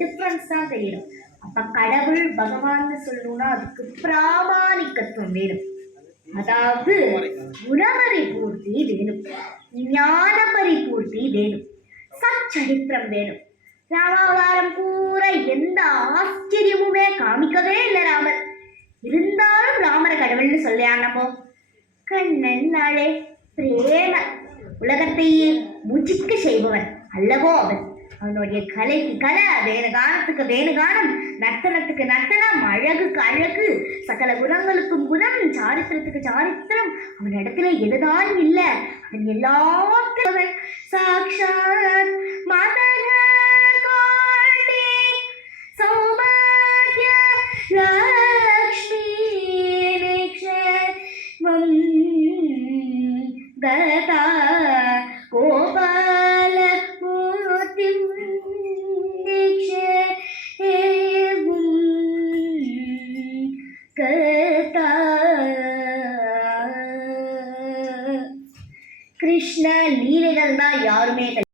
Difference தான் தெரியணும். அப்ப கடவுள் பகவான்னு சொல்லணும்னா அதுக்கு பிராமாணிக்கத்துவம் வேணும். அதாவது குணபரிபூர்த்தி வேணும், ஞான பரிபூர்த்தி வேணும், சச்சரித்திரம் வேணும். ராமாவதாரம் பூரா எந்த ஆச்சரியமுமே காமிக்கவே இல்லை ராமர். இருந்தாலும் ராமரை கடவுள்னு சொல்லியானமோ. கண்ணன் நாளே பிரேம உலகத்தையே முஜிக்க செய்பவன் அல்லவோ அவன். அவனுடைய கலைக்கு கலை, வேணுகானத்துக்கு வேணுகானம், நர்த்தனத்துக்கு நர்த்தனம், அழகுக்கு அழகு, சகல குணங்களுக்கும் குணம், சாரித்திரத்துக்கு சாரித்திரம். அவன் இடத்துல எதுதான் இல்லை, அவன் எல்லாத்தையும் சாக்ஷாத் மாதன கோட்டி சௌபாக்ய லக்ஷ்மி நிக்ஷேமம் கதா கோபால மூர்த்திம் நிக்ஷேமம் கதா. கிருஷ்ண லீலைகள் தான் யாருமே